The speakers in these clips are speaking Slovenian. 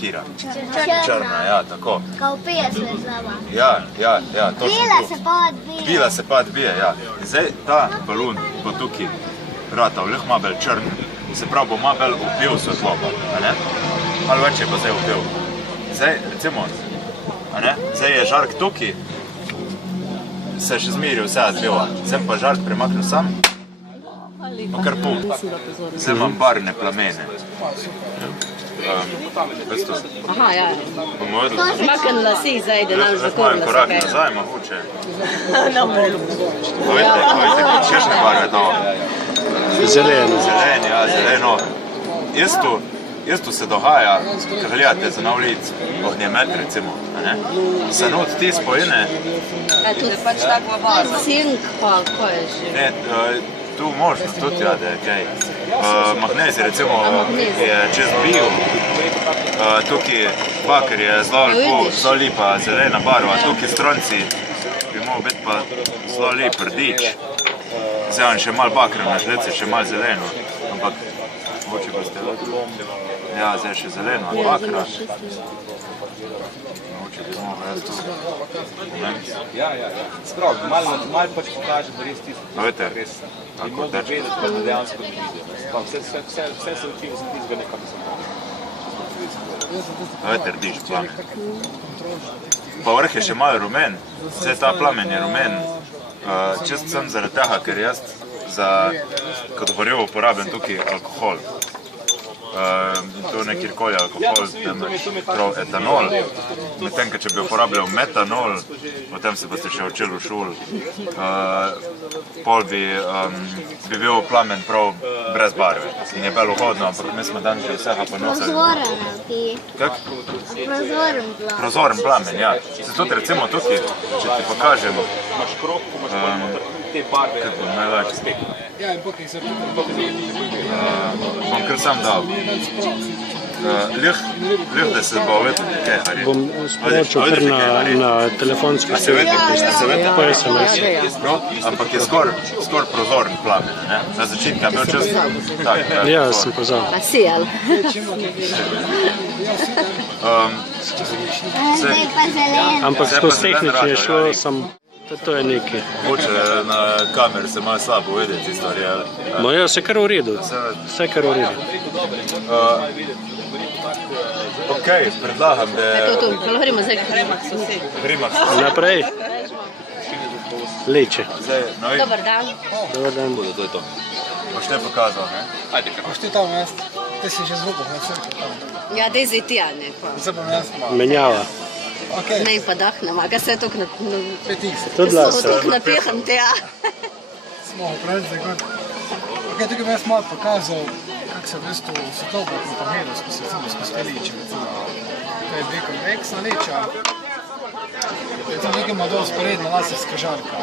Kira? Črna, ja, tako. Kao pije svezava. Ja, točno Pila tu. se pa odbije. Pila se pa odbije, ja. In zdaj ta balon bo tukaj ratal lih malo bolj črn, se pravi bo malo bolj vpil svetloba, a ne? Malo več je pa zdaj vpil. Zdaj, recimo, a ne? Zdaj je žark tukaj, se še zmeri vse odbiva. Zdaj pa žark premaknil sam, pa kar pol. Zdaj imam barvne plamene. Aha, ja. Maknila si zdaj, da nam zakorno korak se kaj. nazaj, mogoče. No, bolj. Povejte, kakšne barve to? Zeleno. Zeleni, ja, zeleno. Isto se dogaja, kad gledate za na ulici, ognjemet recimo, ne? Se not te spojine. Tu je pač takva baza. Cink pa, ko je že? Ne, tu možnost tudi, ja, da je kaj. Magnezij recimo je čez bio, tukaj bakar je zelo lepa zelena barva, tukaj stronci bi mogel biti pa zelo lep rdič. Zdaj on še malo bakrem na žlice, še malo zeleno, ampak mogoče boste vedeli. Ja, zdaj še zeleno, bakra. Mogoče bi mogel jaz to moment. Ja. Sprav, malo pač pokaže, da res tisto. Povejte, Res. kako Da teče. vedeti, da dejansko vidijo. Vse se učimo za tistega nekako se Povejte, rdič plamen. Pa vrh je še malo rumen, vse ta plamen je rumen. Čist sem zaradi tega, ker jaz kot gorivo uporabljam tukaj alkohol. To ne kjerkoli alkohol, temveč prav etanol. Medtem, ker če bi uporabljal metanol, potem se boste še učili v šoli, pol bi bil plamen prav brez barve. In je bolj vhodno, ampak mi smo danes že vsega ponosili. Prozoren ti. Kak? Prozoren plamen. Prozoren plamen, ja. Se tudi recimo tukaj, če ti pokažem, imaš krog, ko imaš noter te barve. kako najlažje. Spekla. Bom kar sam dal. Lih, da se bo vedel, kaj je harje. Bom sporočil kar na telefonsko. A se vede, Po SMS. ampak je skoraj prozoren plamen, ne? Na začetku je bil čas tak. Ja, sem pozval. Pa si, ali? Zdaj pa zelen. Ampak skozi tehnično je šlo, to je nekaj. Mogoče na kameri se malo slabo videti stvari, ali? No ja, vse kar v redu. Vse kar v redu. Ok, predlagam, da je To, govorimo zdaj Rimax vsi. Rimax. Naprej. Leče. Zdaj, no in Dobar dan. Dobar dan. to je to. Boš te pokazal, ne? Boš ti tam jaz? Ti si že zvukov, ne vse tam. Ja, dej zdaj ti, Ane. Zdaj bom jaz malo. Menjava. Ok, Ne pa dahnem, a ga se tok na... petis. Tudi las. Tok napiham te, ja. Smo preveč za god. Ok, tukaj bom jaz malo pokazal, kako se v bistvu svetloba propagira skozi te liče. To je konveksna liča. Tukaj ima dosti sporedna laserska žarka.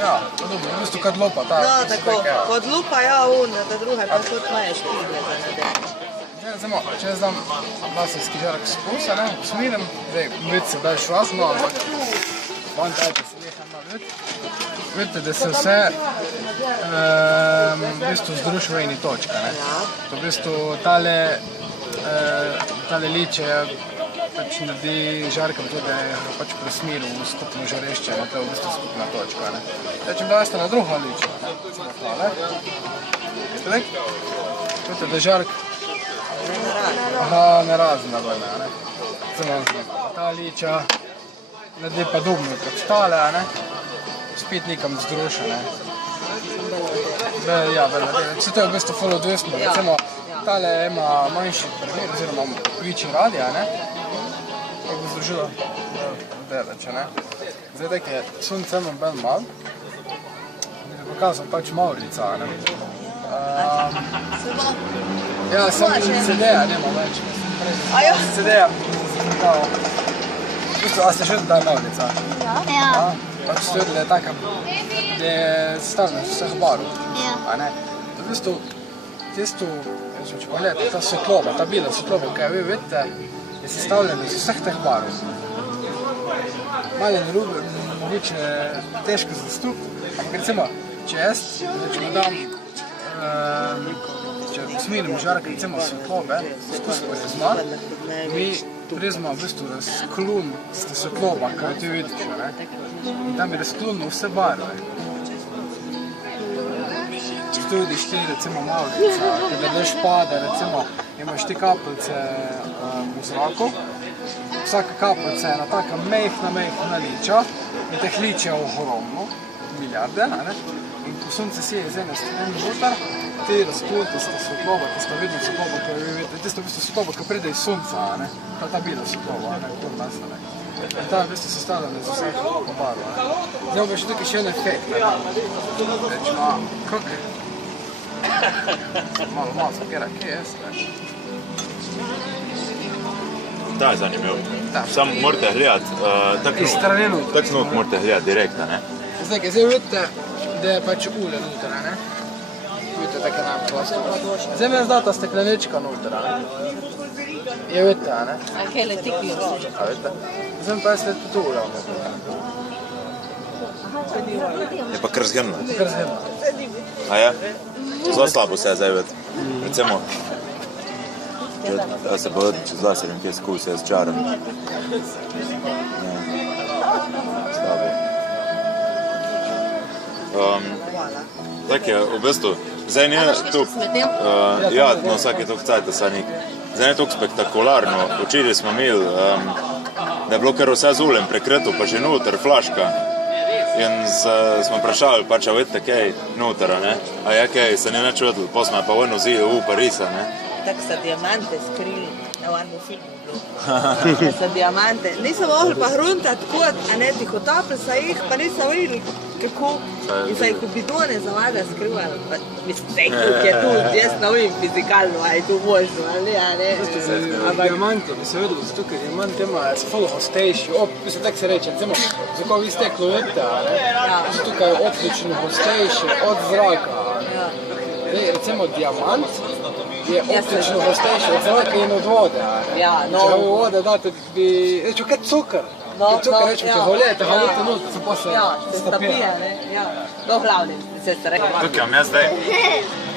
Ja, to je dobro, v bistvu kad lopa ta. No, tako, kod lupa ja da druge pa tudi imajo špigle za zadeve. Zdaj, če jaz dam laserski žarek skozi, usmirim, zdaj vidite se daljš važno, ampak on dajte se nekaj malo vidite. Vidite, da se vse v bistvu združi v eni točki. To v bistvu tale liče pač naredi žarkem tudi, da je pač presmiril v skupno žarišče, to je v bistvu skupna točka. Zdaj, če mi dajte na drugo liče, recimo tale, vidite, da žark nerazna bolj, ta liča naredi pa dubno kot tale, spet nekam zdruša. Ja, vse to je v bistvu ful odvisno, recimo tale ima manjši premer oziroma večji radij, kako bo združila deleč. Zdaj tak je sunce imam bolj mal, da bi pokazal pač Maurica. Ja, sam CD-ja nema več. CD-ja kao... V bistvu, a ste še da je Maurica? Ja. Pač stoji, da je taka, da je sestavljena iz vseh barv. Ja. V bistvu, tisto, če pogledate, ta svetloba, ta bila svetloba, ki jo vi vidite, je sestavljena iz vseh teh barv. Malo je mogoče težko za stup, ampak recimo, če jaz, če mu dam če usmerimo žarek recimo svetlobe, skozi prizma, mi prizma v bistvu razklon svetloba, kaj ti vidiš, ne? In tam je razklon vse barve. Če tu vidiš ti recimo malica, kada dež pada, recimo imaš ti kapljice v zraku, vsaka kapljica je ena taka mehna liča in teh lič je ogromno, milijarde, ne? In ko sonce sije iz ene strani noter, ti razklonite svetloba, tista vidna svetloba, ki jo vidite, tista v bistvu svetloba, ki pride iz sonca, ne? Ta bila svetloba, ne? To nastane. In ta v bistvu sestavljena iz vseh barv, ne? Zdaj bo še tukaj še en efekt, ne? Rečemo, kak? Malo zapira, kje je, ne? Da je zanimivo. Samo morate gledati, tako nok morate gledati direktno, ne? Zdaj vidite, da je pač ule noter, ne? Vidite, tako je najprosto. Zdaj mi je zdaj ta steklenička noter, ne? Je vidite, ne? Kaj leti ki jo? A vidite? Zdaj mi pa je sled tu ule noter. Je pa kar zgrno. Kar zgrno. A je? Zelo slabo se je zdaj videti. Recimo, da se bo čez laserjem kje skusi, jaz čaram. Slabo. Tak je, v bistvu, zdaj ni tuk, ja, no vsake tuk cajta sa nik. Zdaj ni tuk spektakularno, včeraj smo imeli, da je bilo kar vse z ulem prekreto, pa že noter flaška. In smo vprašali, pač, a vidite kaj notera, ne? A je kaj, se ni nič videli, potem smo pa vojno zili v Parisa, ne? Tako sa diamante skrili na onem filmu. Sa diamante. Nisem mogli pa hruntati kot, a ne, tihotapili sa jih, pa nisem videli kako. In sa jih v bidone zavada skrivali. Mislim, koliko je tu, jaz ne vem fizikalno, a je tu možno, ali ne, a ne. Diamanti, bi se videli, zato ker diamant ima full hostejši, mislim, tako se reče, recimo, za ko vi steklo vidite, ne, so tukaj optično hostejši od zraka, ne. Recimo, diamant je optično hostejši od zraka in od vode, ne. Če ga v vode date, bi, rečemo, kaj cukor. Cukor, rečemo, če ga vlijete, ga vlijete not, se pa se stopija. Do glavne, se ste rekli. Tukaj imam jaz zdaj,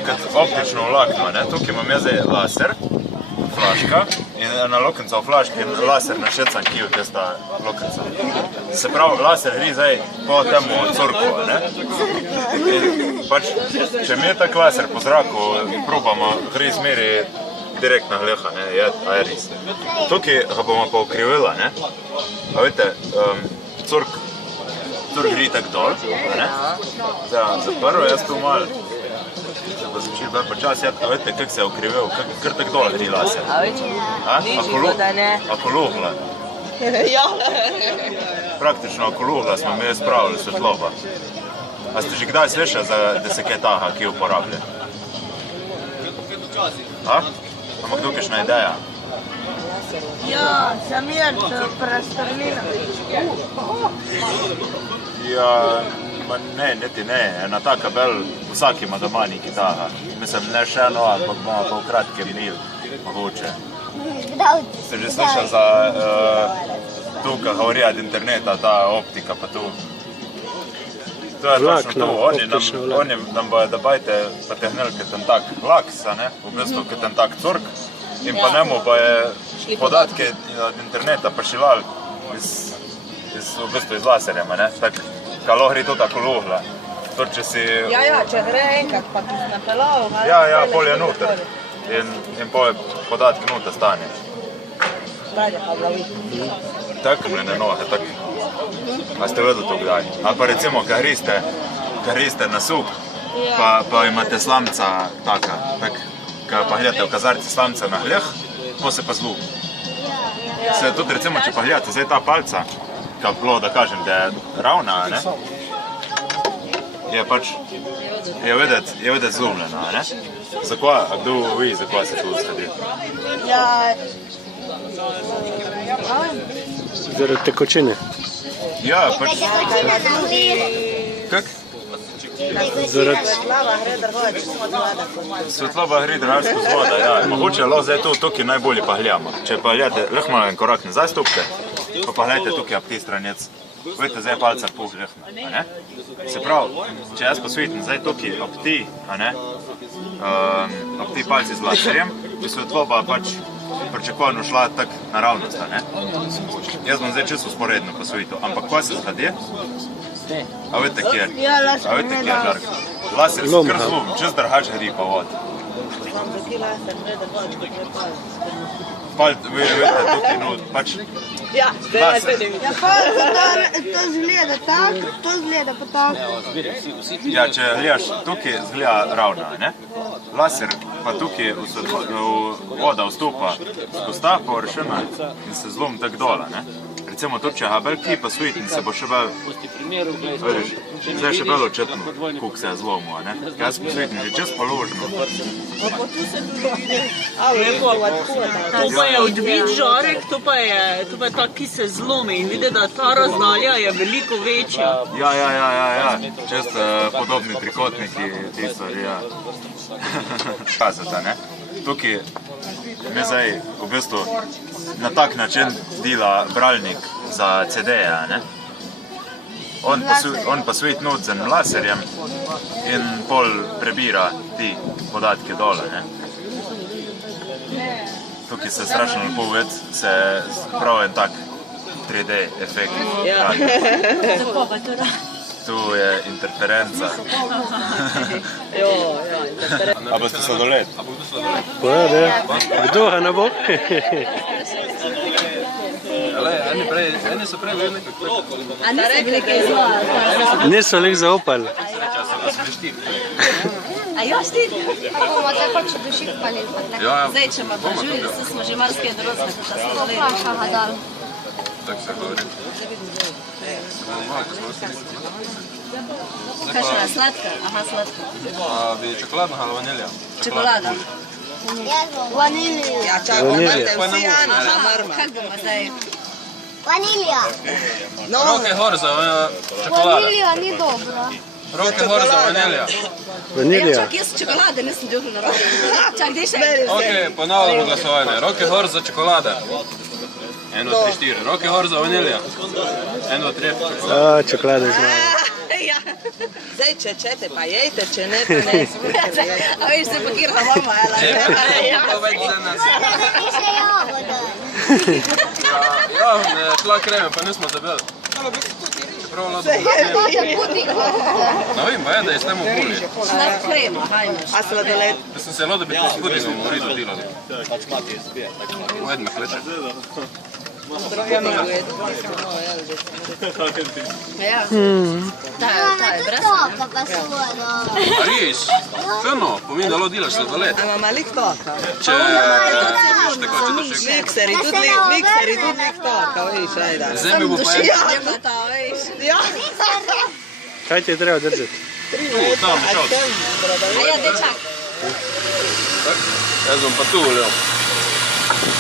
kot optično vlakno, ne, tukaj imam jaz zdaj laser, flaška in ena lokenca v flaški in laser našecan ki v testa lokenca. Se pravi, laser gre zdaj po temu curku, ne? In pač, če mi je tak laser po zraku, probamo, gre izmeri direktna gleha, ne, a je res. Tukaj ga bomo pa okrivila, ne? A vidite, curk gre tak dol, ne? Zaprvo jaz tu malo. Se bo začel bolj počas, ja, vidite, kak se je okrivil, kar tak dol gre laser. A več, nižimo, da ne. Akoluhla. Ja. Praktično akoluhla smo mi spravili svetloba. A ste že kdaj slišali, da se kaj taha, ki uporablja? Ampak tu kakšna ideja? Ja, Samir, prostornina. Ja, ne, niti ne, ena taka bel, vsak ima doma neki taha. Mislim, ne še eno, ampak bomo pa v kratkem imeli, mogoče. Ste že slišali za tu, ka govori od interneta, ta optika pa tu? To je točno tu, oni nam bojo dabajte potehnili kaj tak laks, v bistvu kaj tak curk in pa njemu pa je podatke od interneta prišilali v bistvu iz laserjama, tako kalo gre to tako luhla. Če si... Ja, če gre enkrat pa ti napelal, ja, pol je noter in pol je podatke noter stane. Dalje pa blavi. Tako mene nohe, tako. A ste vedeli to kdaj? Ali pa recimo, kad greste na suk, pa imate slamca taka, kad pa gledate v kazarci slamca na hljeh, pa se pa zlu. Se tudi recimo, če pa gledate, zdaj ta palca, kad bilo, da kažem, da je ravna, ne? Je pač, je videti zlomljena, ne? Zakaj, a kdo vi, zakaj se to zgodi? Ja, Zaradi tekočine. Ja, pač... tekočina na vlir. Kak? Svetloba gre dražko z voda, ja. Mogoče lahko zdaj tukaj najbolje pa gledamo. Če pa gledate, lahko malo en korak nazaj stopite, pa gledajte tukaj ob tej stranec. Vidite, zdaj je palca pol lehna, a ne? Se pravi, če jaz posvetim zdaj tukaj ob tej, a ne? ob ti palci z laserjem, bi se odvoba pač pričakovano šla tak naravnost, ne? Jaz bom zdaj čisto usporedno posvojito, ampak kaj se zgodi? A vidite, kje je? A vidite, kje je žark? Laser se kar zlom, čez drhač gri pa vod. Vidite, tukaj, no, pač Ja, laser. Ja, pa to zgleda tako, to zgleda pa tako. Ja, če gledaš, tukaj zgleda ravna, ne? Laser pa tukaj voda vstopa skozi ta površina in se zlom tak dola, ne? Recimo to, če ga veliki pa svojiti, se bo še bolj, vidiš, zdaj še bolj očetno, koliko se je zlomil, ne? Jaz posvitim že čez položno. To pa je odbit žarek, to pa je tak, ki se zlomi in vidi, da ta razdalja je veliko večja. Ja, čez podobni trikotniki, tisari, ja. Kazata, ne? Tukaj mi zdaj v bistvu na tak način dela bralnik za CD-je, ne? On pa svojit not z enim laserjem in pol prebira ti podatke dole, ne? Tukaj se strašno lepo vidi, se prav en tak 3D efekt. Tu je interferenca. A boste sladoled? Kdo ga ne bo? Eni so prej bili nekako A niso bili kaj zlo? Niso lik zaupali. A jo štiri? Pa bomo tako, če duši palili. Zdaj, če me poživili, so smo že marsikaj drozne, ko šta smo gledali. Paša ga dal. tako se govori. Kakšna je sladka? Aha, sladka. Bi čokoladna ali vanilja? Čokolada. Vanilija. Ja, čakaj, imate vsi Ana, marma. Kako bomo zdaj? Vanilija. Roke gor za čokolada. Vanilija ni dobra. Roke gor za vanilja. Ja, Vanilija. čak, jaz čokolade nisem dihla na roke. Čak, dej še. Ok, ponavljamo glasovanje. Roke gor za čokolada. 1, 2, 3, 4. Roke gor za vanilja. 1, 2, 3. Čokolada zmaja. Ja. Zdaj, če čete, pa jejte, če ne, pa ne. A veš, se pakirala mama, Ja, pa več za nas. Piše jagoda. Ja, šla kreme, pa nismo debeli. Čeprav lado ne vem, pa je, da je s tem bolje. Slab krema, hajmoš. A sladoled? Da sem se lado biti s pudingom v redu delali. Ujed me kleče. Ja, mi je Ja. Ta je brez. Toka pa svojo. A res? Fino, pomeni, da lado delaš sladoled. A ima malih toka. Če tako če to še Mikseri, tudi lik toka, viš, ajde. Zdaj mi bo pa en Ja, ta, veš. Ja, Kaj ti je treba držati? tam šel. A ja, dečak. Jaz bom pa tu uljel.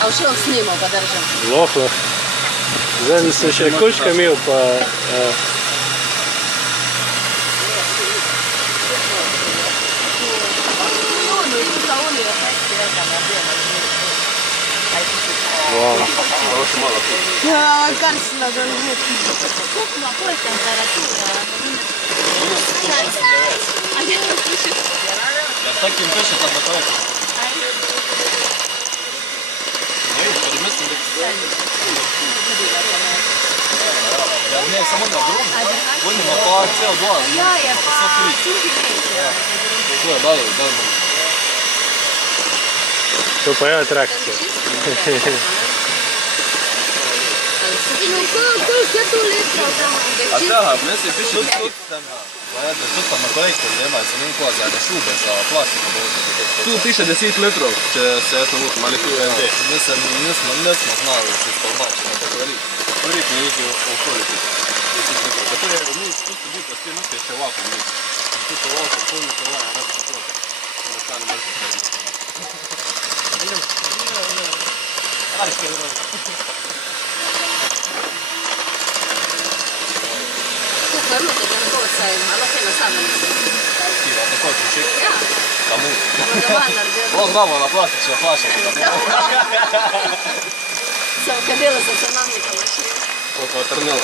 A v šel snimo, pa držam. Lohlo. Zdaj sem še kulčka imel, pa... Ja, kar sladoled. Kupno, pol temperatura. Ja, takim piše tam na toliko. Ne vem, pa da mislim, ja, ne, samo na drugi. Vodimo pa cel dva. Ja, je pa suhi To je dalo, dalo. To pa je atrakcija. No, koliko je tu litrov tam? A tega, meni se piše tudi tam. Pa je, da tudi tam na korektor vzema, se vem koja, za ene šube, za plastiko. Tu piše 10 litrov, če se jaz ne vukim, ali tu je ND. Nismo znali se spolmači, ampak verjetno je nekaj okolici. 10 litrov. Pa to je, mi tu se biti, da ste nekaj še ovako mi. Tu se ovako, polno se vaja, raz se toka. Da stane mrtvo se. Tukaj imate, da ne bo vsaj malo kaj nasadno. Kiva, tako čuček. Ja, Kamu. doma naredil. Lahko damo na plastične flaše. Sem kadila sem se namnikala še. oko trnilo.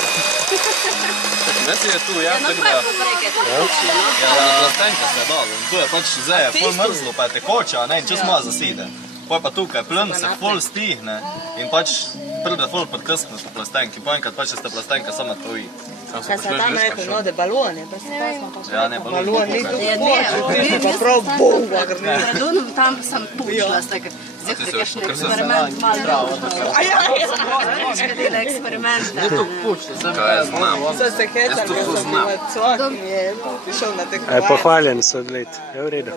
Mesi je tu, ja, tako da... Ja, plastenka se je dalo. Tu je pač zdaj je ful mrzlo, pa je tekoča, ne, in čas malo zaside. Poj pa tukaj pln se ful stihne in pač pride ful podkrskno po plastenki. Po enkrat pač ste plastenka sama troji. Kaj se tam rekel, no, da balone, pa se pa smo pa... Ja, ne, balon. Balon, ni tu poč, pa prav bom, agrni. Predvsem tam sem pušila, zdaj kakšen eksperiment malo. A ja, Nekaj dela eksperimenta. Ni to puč, kaj je znam. Sad se hecam, jaz sem bila cvak in je prišel na tekmovanje. Pohvaljen so gled, je v redu.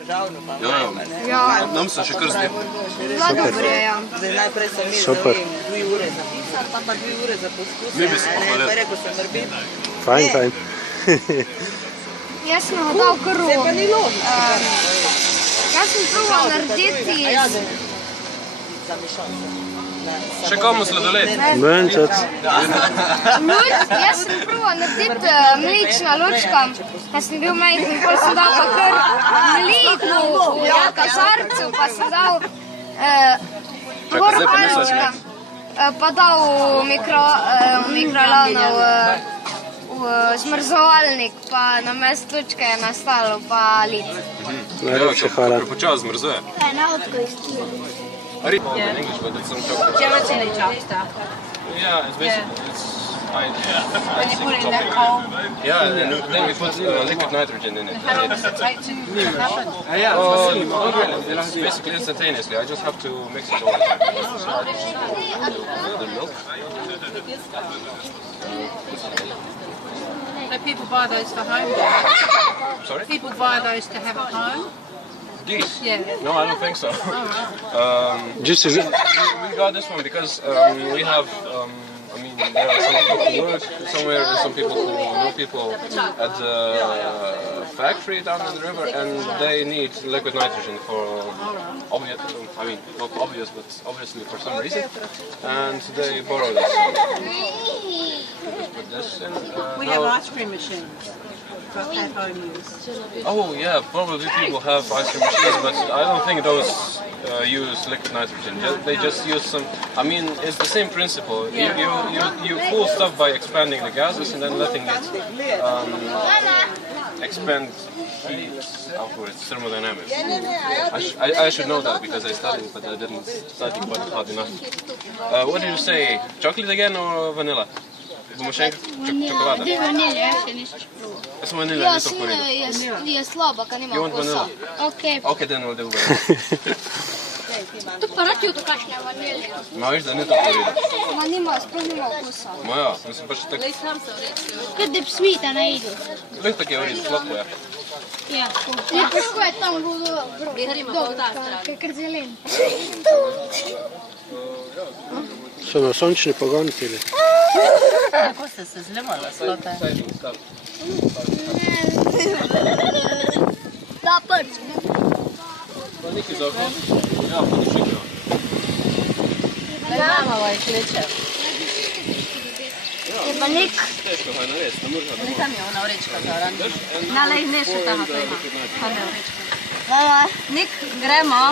Ja, nam se še kar zdi. Zdaj najprej sem imel, Super. ne vem, 2 ure za pisati, pa 2 ure za poskusiti. Mi bi se pohvalili. Pa rekel sem, narediti. Fajn. Jaz sem dal krov. Se pa ni logično. Jaz sem proval narediti Še komu sladoled? Meni tudi. Jaz sem proval narediti mlečna ločka, ko sem bil majhen, pol sem dal pa kar mleko v kazarcu, pa sem dal gorhančka, pa dal v mikrovalno v zmrzovalnik, pa namesto lučke je nastalo pa lid. Najlepša hvala. Počas zmrzuje. I read in English, but it's some chocolate. Yeah, it's basically, And you put it in that cold. yeah, and then we put liquid nitrogen in it. How long does it take to happen? Not really. It's basically instantaneously. I just have to mix it all the time. The milk. So people buy those for home then? Sorry? People buy those to have at home? These? Yeah. No, I don't think so. Just as We got this one because we have, I mean, there are some people who work somewhere, and some people who know people at the factory down in the river, and they need liquid nitrogen for obvious, I mean, not obvious, but obviously for some reason, and they borrow this. Just put this in. We have ice cream machines for at home use. Oh yeah, probably people have ice cream machines, but I don't think those use liquid nitrogen. They just use some. I mean, it's the same principle. You cool stuff by expanding the gases and then letting it expand heat outwards, thermodynamics. I should know that because I studied, but I didn't study quite hard enough. What did you say? Chocolate again or vanilla? Bomo še enkrat čokolada? Vanilja, jaz še nisem proval. Jaz sem vanilja, nisem poril. Je slaba, ka nima You want okusa. vanilla? Okay, then we'll do vanilla. Tu pa rad juto kakšne vanilje. Ma viš, da ni to poril. Ma nima, sploh nima okusa. Ma ja, mislim pač tak... Kad da bi smita na idu. Veš tak je v redu, slatko je. Ja, lepo ško je tam kar zelen. so na sončni pogon pili. Kako ste se zlimala s tote? Da, prč. Pa neki zakon? Ja, pa ni čekno. Daj mama vaj kleče. Je pa nek... Teško ga je narediti, ne možno da Ne tam je ona vrečka zora. Nalej, ne še tam, to ima. Tam je vrečka. Nik, gremo.